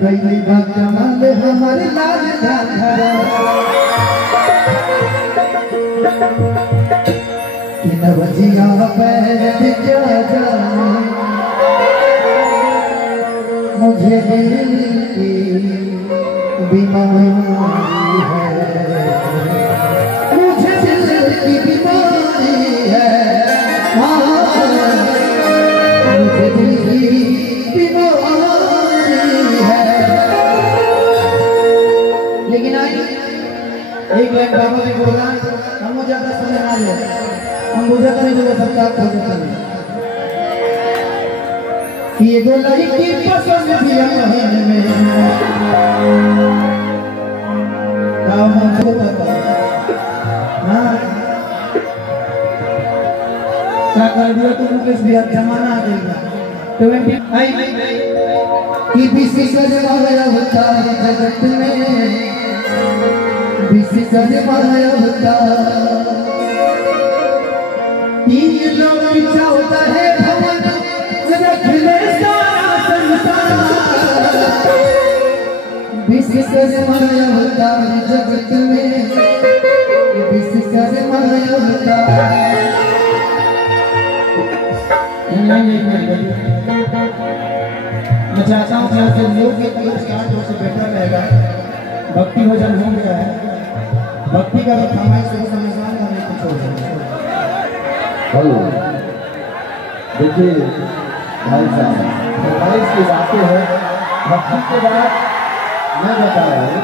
कई बात कमाल हमारे लाल नवजिया बैठ जा मुझे दिल की बीमारी है, मुझे दिल की बीमारी है, मुझे दिल की बीमारी है। लेकिन आज एक लाइन बाबा ने बोला, हम मुझे ज्यादा समय ना ले, हम मुझे करें जो सबका खोज करें। ये दो लड़की पसंद थी महीने में, काम हमको पता, हाँ क्या कर दिया तो मुकेश भी जमाना आ जाएगा। 25 कि बीसी का जमाया होता है जगत में, बीसी का जमाया होता, तीन लोग पीछा होता है भवन रखले सारा संसार, बीसी का जमाया होता है जगत में, बीसी का जमाया होता। मैं चाहता हूँ कि आपसे लोकगीत स्टार्ट हो से बेटर रहेगा। भक्ति भजन हो गया है, भक्ति का तो हमारे शुरू समझान का नहीं कुछ हो जाए। हेलो देखिए भाई साहब, भाई की बातें हैं भक्ति के बाद मैं बता रहा हूँ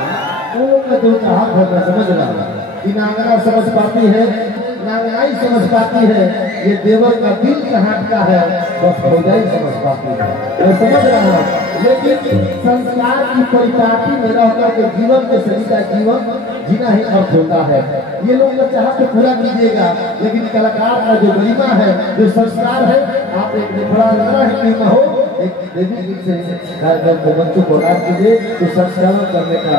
वो का जो चाहत होता समझ रहा है कि नांगरा समझ पाती है, नांगराई समझ पाती है, ये देवर का दिल कहाँ का है बस भौजाई समझ पाती है, मैं समझ रहा हूँ। लेकिन संस्कार की परिपाटी में रहकर के जीवन के सभी का जीवन जीना ही अर्थ होता है। ये लोग का चाहत तो पूरा कीजिएगा, लेकिन कलाकार का जो गरिमा है, जो संस्कार है, आप एक बड़ा नारा ही क्यों ना हो, एक देवी गीत से कार्यक्रम को बच्चों को राज कीजिए तो संस्कार करने का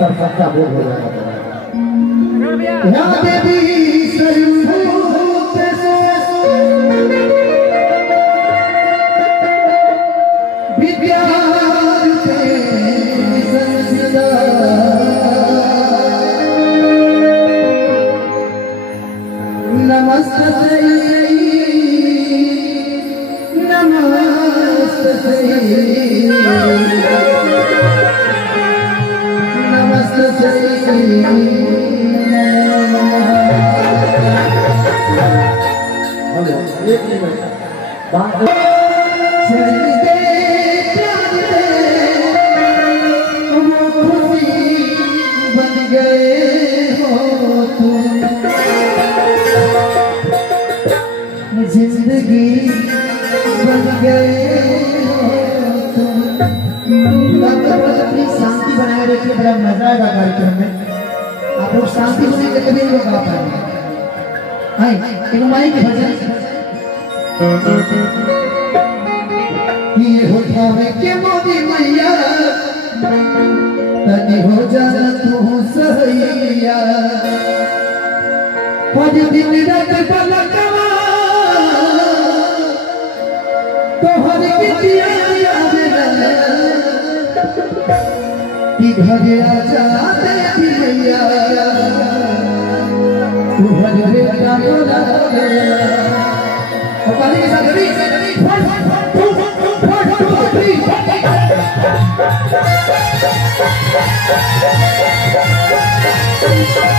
सबका बोध हो जाएगा। नमस्ते नमस्ते नमस्ते एक मिनट बात बन गए हो तुम, जिंदगी बन गए हो तुम। अपनी शांति बनाए रखिए, बड़ा मजा आएगा कार्यक्रम में। आप लोग शांति बनेंगे तभी लोग आ पाएंगे। एक माइक भजन ये होता है कि मोदी मैया तनी हो जाना तू सहिया, आज दिन रात पलकवा तो हर कितिया याद रहे कि घर आ जाते मैया तू हर बेटा बोला और के साथ Thank you.